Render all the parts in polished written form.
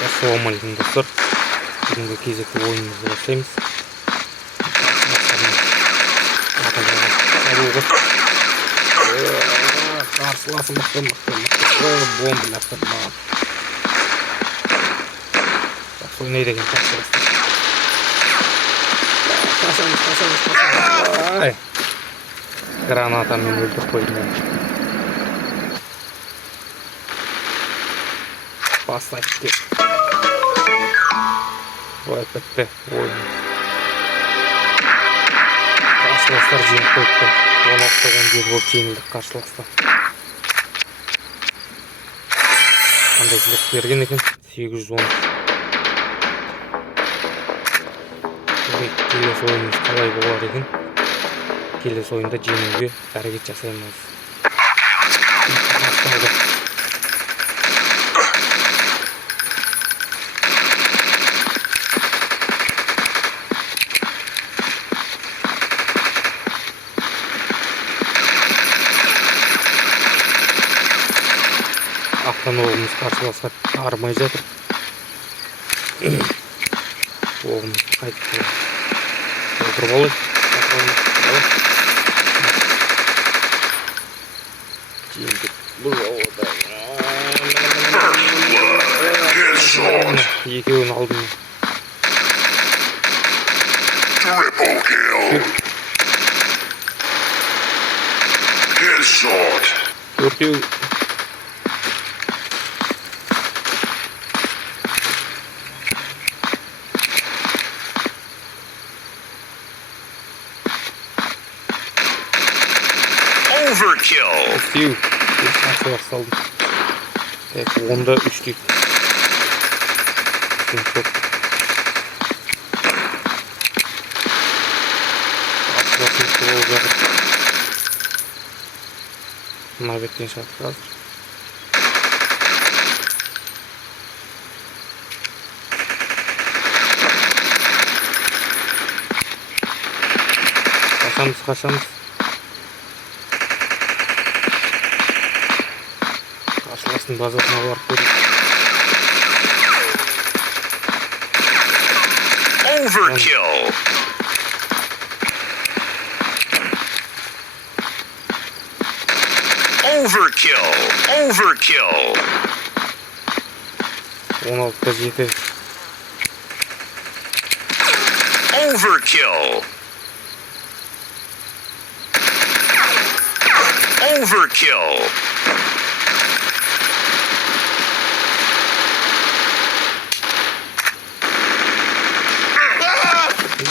Assalamualaikum dostlar. Бүгінгі кезекті ойынымызды бастаймыз. Қарсыласы мықты. Бомбалап тұр маған. Жақсы ойнайды екен қарсыласы. Қашамыз. Гранатамен өлтіріп қойдым. Бастайық деп. Ой, бітті ойын. Қарсыластар жеңіп қойыпты. 16-17 болып жеңілдік қарсыластар. Қандай сыйлық берген екен? 810. Келесі ойынымыз қалай болар екен? Келесі ойында жеңуге әрекет жасаймыз. Оғымыз қарсыласқа армай жатыр. Оғымыз қайтып отырып алайық. Екеуін алдым. Төртеу. Overkill. Few. Nasıl saldım. Evet, onda üçlük. Çok. Atlasın olacak. Nabettin şartı hazır. Kaçamız. Karşılasın bazasına varıp koyduk. Overkill. Overkill. 16'da 7. Overkill.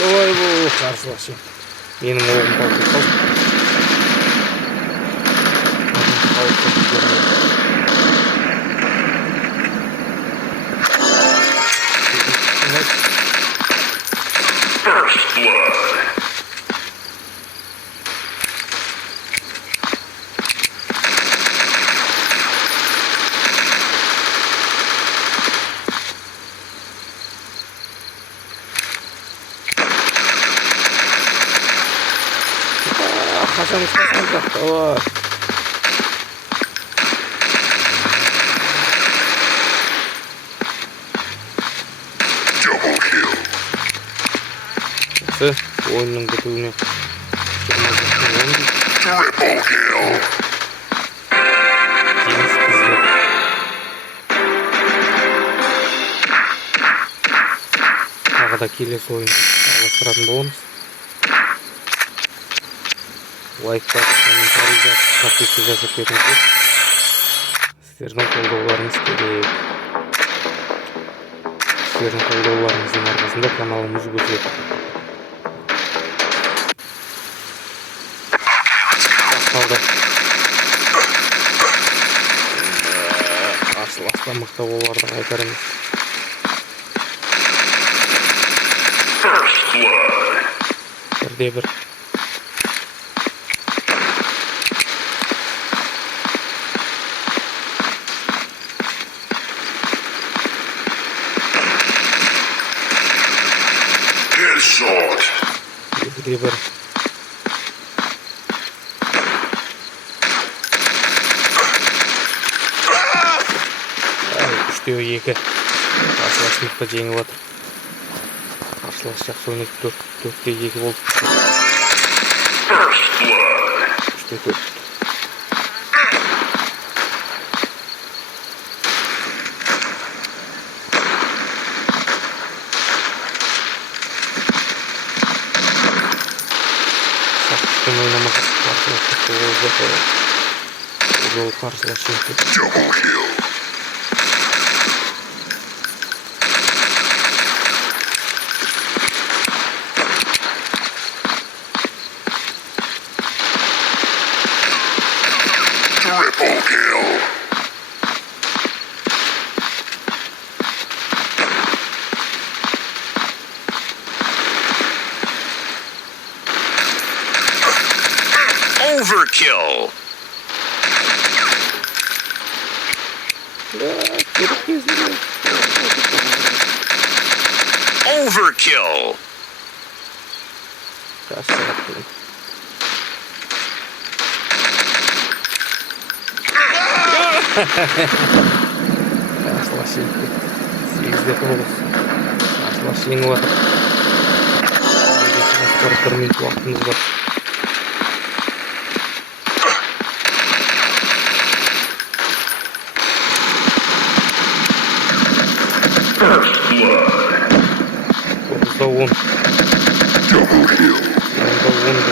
Давай bu karşılaşayım. Benim oğlum kalktı. First blood. Kaçamız var. Double kill. Oyunun bütünü. Triple kill. Deniz kızı. Tағы da келесі ойын жалғастыратын боламыз. Лайктар, комментарий подписка жасап кетіңіздер. Сіздердің қолдауларыңыз керек. Сіздердің қолдауларыңыздың арқасында каналымыз өседі. Басталды. Қарсыластан мықты оларды айтар емес. First blood. Бірде-бір. Headshot. Бірде-бір. Үште 2. Қарсыласымызды жеңіп жатыр. Қарсылас жақсы ойнайды. 4-2 болды. First blood. 3-4. Сақтықпен ойнамақ қарсыласты жол қарсылас жеңді. Double kill. Triple kill. Overkill. Overkill. Қарсылас жеңді. 8-9. Қарсылас жеңіп жатыр. 1 минут уақытымыз бар. First blood. 9-10. Double kill. 10-10.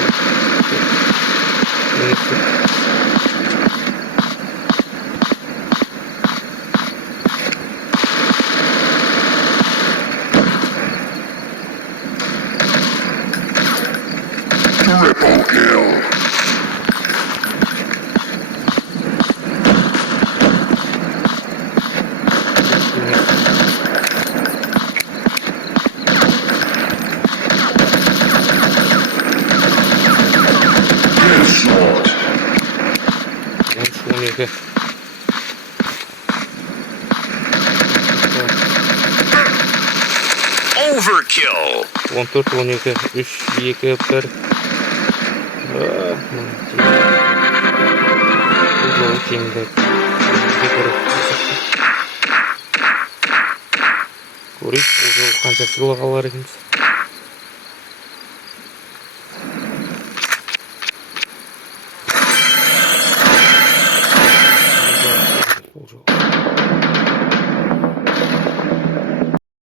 Triple kill. Headshot. 13-12. Overkill. 14-12. 3-2-1. Бұл жолы жеңді. Көрейік, бұл жолы қанша сыйлық алар екенбіз.